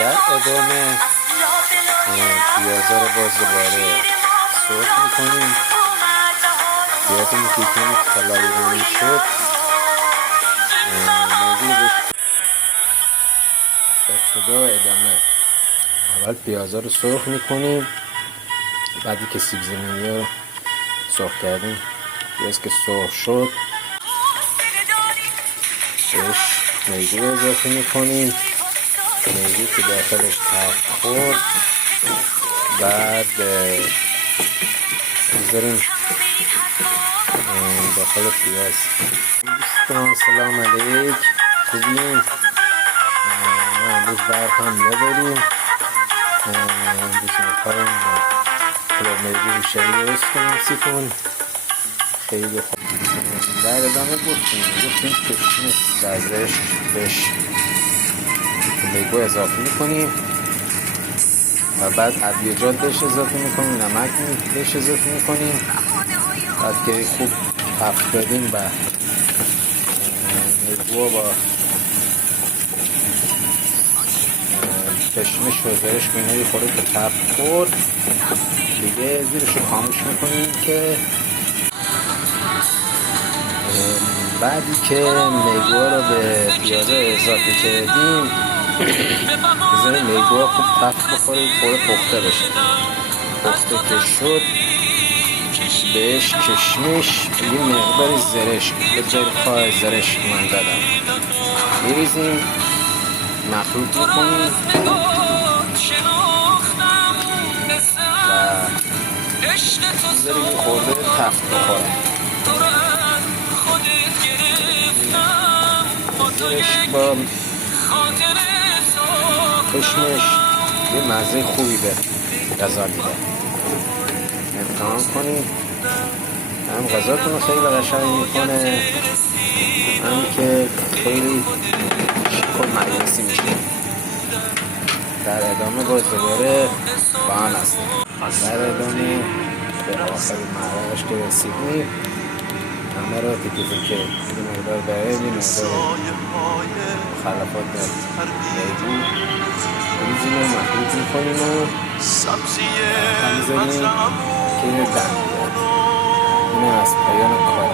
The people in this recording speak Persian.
در ادامه پیازا رو باز دوباره سرخ میکنیم. پیازمون که کمی طلایی رنگ شد موضوع به ابتدا ادامه. اول پیازا رو سرخ میکنیم، بعدی که سیب زمینی رو سرخ کردیم پیاز که سرخ شد بهش میگو اضافه میکنیم. میگو که داخلش تفت خورد بعد میذاریم داخل پیاز. دوستان سلام علیک، خوبین؟ ما امروز برق هم نداریم، امروز میخوایم پلو میگو بیشتری درست کنیم سیفون خیلی خوب. در ادامه گفتیم کشمش درزش بهش میگو اضافه میکنیم و بعد ادویجات بهش اضافه میکنیم، نمک بهش اضافه میکنیم. بعد که خوب تفت بدیم و میگو با کشمش و زرش بینایی خورده که تفت خورد دیگه زیرش رو خاموش میکنیم. که بعدی که میگو رو به پیازه اضافه کردیم بذاریم میگو خوب تفت بخوره خورده پخته بشه. پخته که شد بهش کشمش یه مقدار زرش به جای پای زرش من زدم میریزیم، مخلوط میکنیم و بذاریم خورده تفت بخوره. زرش با کشمش یه مزه خوبی به غذا میده. امتحان کنید، هم غذاتون رو خیلی قشنگ میکنه هم که خیلی شیک و مجلسی میشه. در ادامه باز دوباره با هم هستیم. در ادامه به آخرین مرحله‌اش که رسیدیم همه رو تیکه تیکه یه مقدار برای یه مقدار مخلفات میگو بریزیم و مخلوط میکنیم و میذاریم که دم بیاد. این از پایان کار.